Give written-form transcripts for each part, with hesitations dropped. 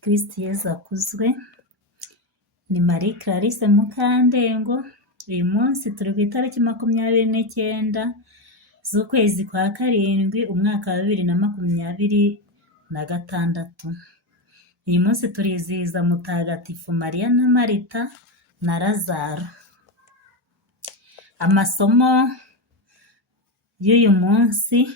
Kristo Yezu akuzwe, ni Marie Clarisse Mukandengo, uyu munsi turi ku itariki 29 z'ukwezi kwa karindwi umwaka wa 2026. Uyu munsi turizihiza Mutagatifu Mariya na Marita na Lazaro. Amasomo y'uyu munsi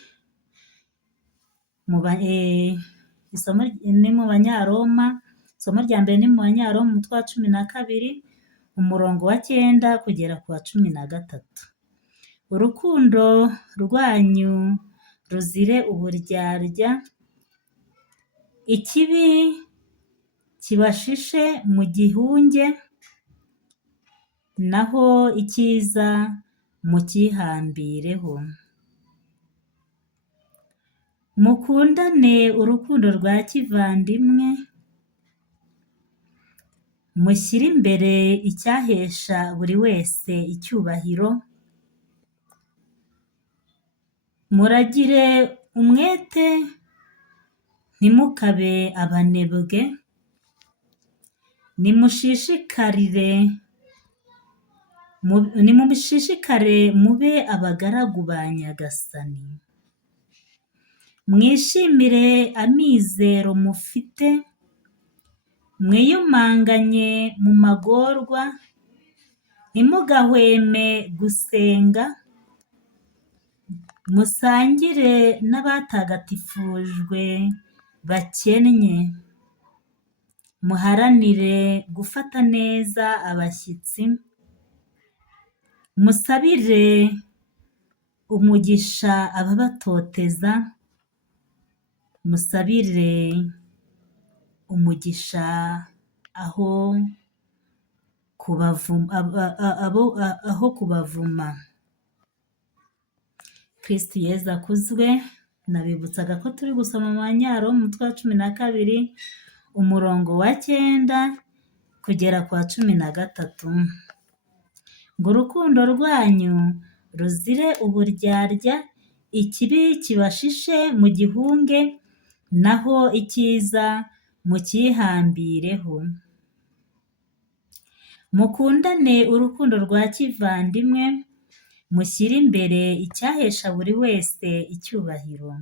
isomo ni mu Banyaroma, isomo rya mbere ni mu Banyaroma umutwe wa 12 umurongo wa 9 kugera ku wa 13. Urukundo rwanyu ruzire uburyarya, ikibi kibashishe mu gihunge, naho icyiza mukihambireho. Mukundane urukundo rwa kivandimwe, mushyire imbere icyahesha buri wese icyubahiro, muragire umwete ntimukabe abanebwe, nimushishikare mube abagaragu ba Nyagasani. Mwishimire amizero mufite, mwiyumanganye mu magorwa, ntimugahweme gusenga, musangire n'abatagatifujwe bakennye, muharanire gufata neza abashyitsi, musabire umugisha ababatoteza, musabire umugisha aho kubavuma. Kristo Yezu akuzwe. Nabibutsaga ko turi gusoma mu Banyaroma umutwe wa 12 umurongo wa 9 kugera ku wa 13. Ngo urukundo rwanyu ruzire uburyarya, ikibi kibashishe mu gihunge, naho icyiza mukihambireho. Mukundane urukundo rwa kivandimwe, mushyire imbere icyahesha buri wese icyubahiro.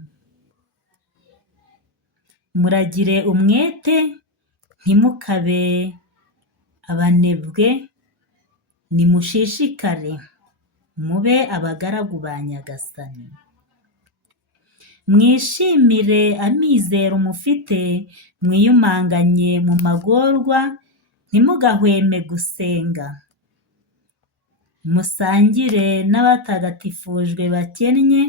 Muragire umwete ntimukabe abanebwe, nimushishikare mube abagaragu ba Nyagasani. Mwishimire amizero mufite, mwiyumanganye mu magorwa, ntimugahweme gusenga, musangire n'abatagatifujwe bakennye,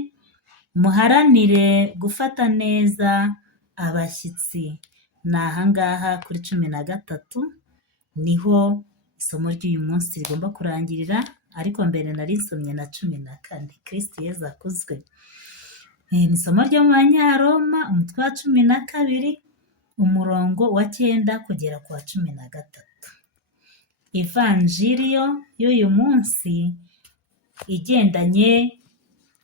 muharanire gufata neza abashyitsi. Ni ahangaha kuri 13 niho isomo ry'uyu munsi rigomba kurangirira, ariko mbere nari nsomye na 14. Kristo Yezu akuzwe. Ni isomo ryo mu Banyaroma umutwe wa 12 umurongo wa 9 kugera ku wa 13. Ivanjiriyo y'uyu munsi igendanye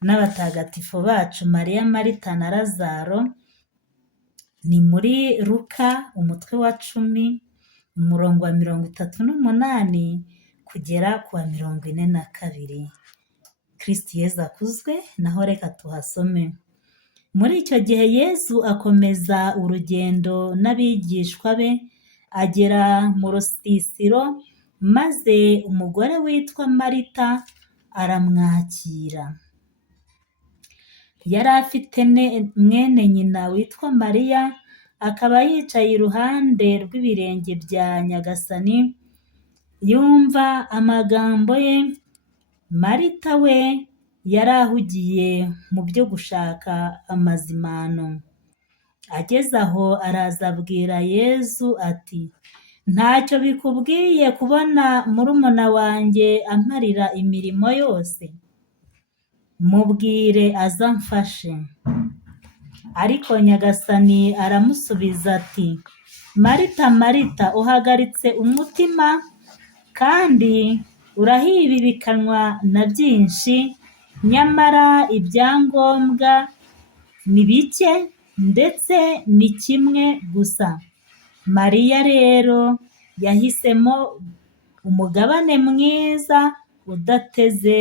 n'abatagatifu bacu Mariya, Marita na Lazaro ni muri Luka umutwe wa 10 umurongo wa 38 kugera ku wa 42. Kristo Yezu akuzwe. Naho reka tuhasome. Muri icyo gihe Yezu akomeza urugendo n'abigishwa be, agera mu rusisiro, maze umugore witwa Marita aramwakira. Yari afite mwene nyina witwa Mariya, akaba yicaye iruhande rw'ibirenge bya Nyagasani yumva amagambo ye. Marita we yari ahugiye mu byo gushaka amazimano. Ageze aho araza abwira Yezu ati, ntacyo bikubwiye kubona murumuna wanjye amparira imirimo yose? Mubwire aza amfashe. Ariko Nyagasani aramusubiza ati, Marita, Marita, uhagaritse umutima kandi urahibibikanwa na byinshi, nyamara ibyangombwa ni bike, ndetse ni kimwe gusa. Mariya rero yahisemo umugabane mwiza udateze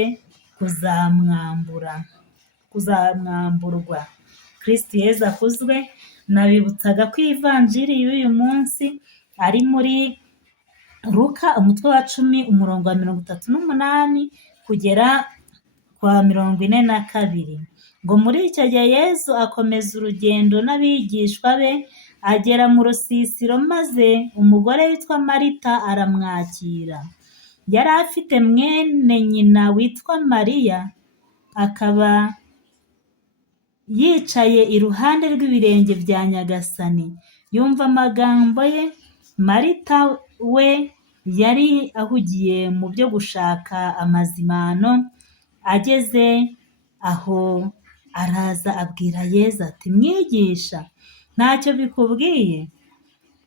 kuzamwamburwa. Kristo Yezu akuzwe. Nabibutsaga ko ivanjiri y'uyu munsi ari muri Luka umutwe wa 10 umurongo wa 38 kugera kwa 42. Ngo muri icyo gihe Yezu akomeza urugendo n'abigishwa be, agera mu rusisiro, maze umugore witwa Marita aramwakira. Yari afite mwene nyina witwa Mariya, akaba yicaye iruhande rw'ibirenge bya Nyagasani yumva amagambo ye. Marita we yari ahugiye mu byo gushaka amazimano. Ageze aho araza abwira Yezu ati, Mwigisha, ntacyo bikubwiye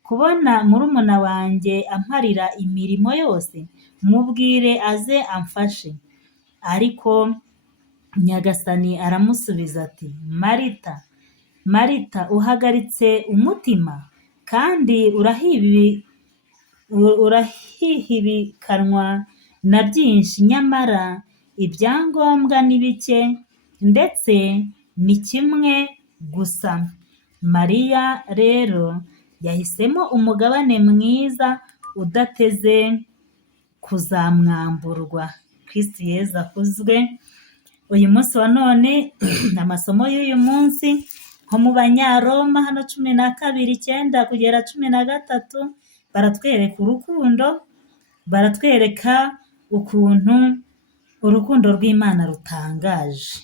kubona murumuna wanjye amparira imirimo yose? Mubwire aze amfashe. Ariko Nyagasani aramusubiza ati, Marita, Marita, uhagaritse umutima kandi urahihibikanwa na byinshi, nyamara ibyangombwa ni bike, ndetse ni kimwe gusa. Mariya rero yahisemo umugabane mwiza udateze kuzamwamburwa. Kristo Yezu akuzwe. Uyu munsi wa none amasomo y'uyu munsi nko mu Banyaroma hano 12:9 kugera 13 baratwereka urukundo, baratwereka ukuntu urukundo rw'Imana rutangaje.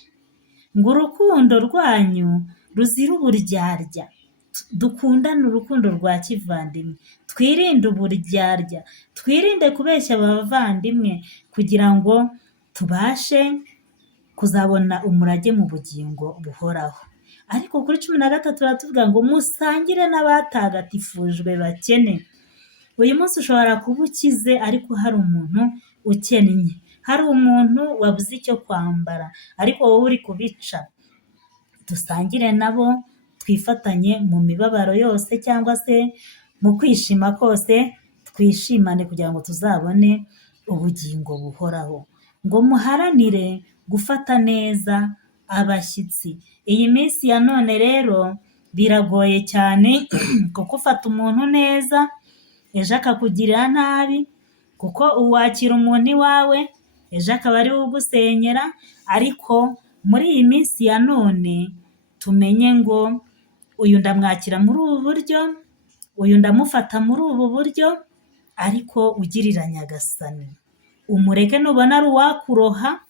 Ngo urukundo rwanyu ruzira uburyarya. Dukundane urukundo rwa kivandimwe, twirinde uburyarya, twirinde kubeshya abavandimwe, kugira ngo tubashe kuzabona umurage mu bugingo buhoraho. Ariko kuri 13 baratuvuga ngo musangire n'abatagatifujwe bakene. Uyu munsi ushobora kuba ukize ariko hari umuntu ukennye, hari umuntu wabuze icyo kwambara, ariko wowe uri kubica. Dusangire nabo, twifatanye mu mibabaro yose, cyangwa se mu kwishima kose, twishimane kugira ngo tuzabone ubugingo buhoraho. Ngo muharanire gufata neza abashyitsi. Iyi minsi ya none rero biragoye cyane kuko ufata umuntu neza ejo akakugirira nabi, kuko uwakira umuntu iwawe ejo akaba ari we ugusenyera. Ariko muri iyi minsi ya none tumenye ngo uyu ndamwakira muri ubu buryo, uyu ndamufata muri ubu buryo, ariko ugirira Nyagasani. Umureke nubona ari uwakuroha,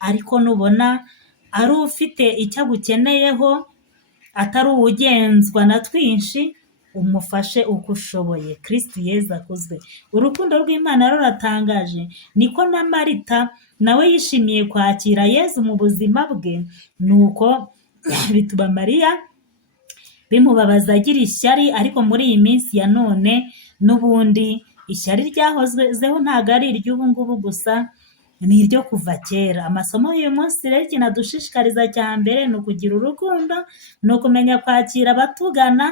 ariko nubona ari ufite icyo agukeneyeho, atari uwugenzwa na twinshi, umufashe uko ushoboye. Kristo Yezu akuzwe. Urukundo rw'Imana ruratangaje. Niko na Marita nawe yishimiye kwakira Yezu mu buzima bwe, nuko bituma Mariya bimubabaza agira ishyari. Ariko muri iyi minsi ya none n'ubundi ishyari ryahozeho ntabwo ari iry'ubu ngubu gusa, ni iryo kuva kera. Amasomo y'uyu munsi rero ikintu adushishikariza cya mbere ni ukugira urukundo, ni ukumenya kwakira abatugana,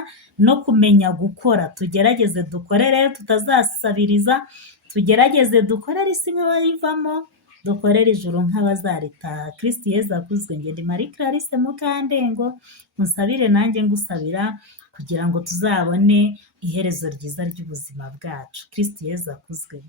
no kumenya gukora. Tugerageze dukore rero tutazasabiriza, tugerageze dukorere isi nk'abayivamo, dukorere ijuru nk'abazaritaha. Kristo Yezu akuzwe. Njye ndi Marie Clarisse Mukandengo, musabire nanjye ngusabira kugira ngo tuzabone iherezo ryiza ry'ubuzima bwacu. Kristo Yezu akuzwe.